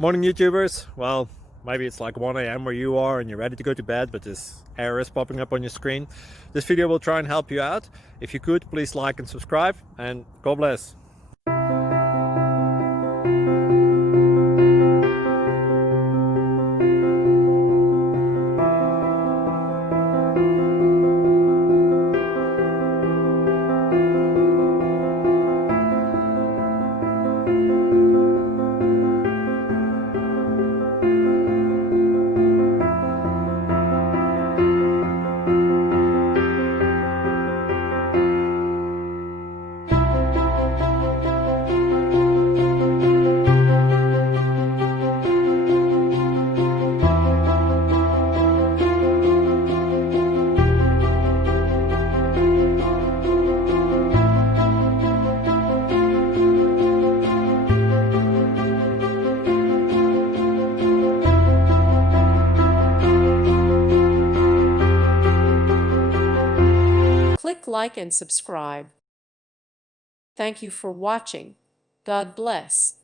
Morning YouTubers. Well, maybe it's like 1 a.m. where you are and you're ready to go to bed, but this error is popping up on your screen. This video will try and help you out. If you could, please like and subscribe, and God bless. Click like and subscribe. Thank you for watching. God bless.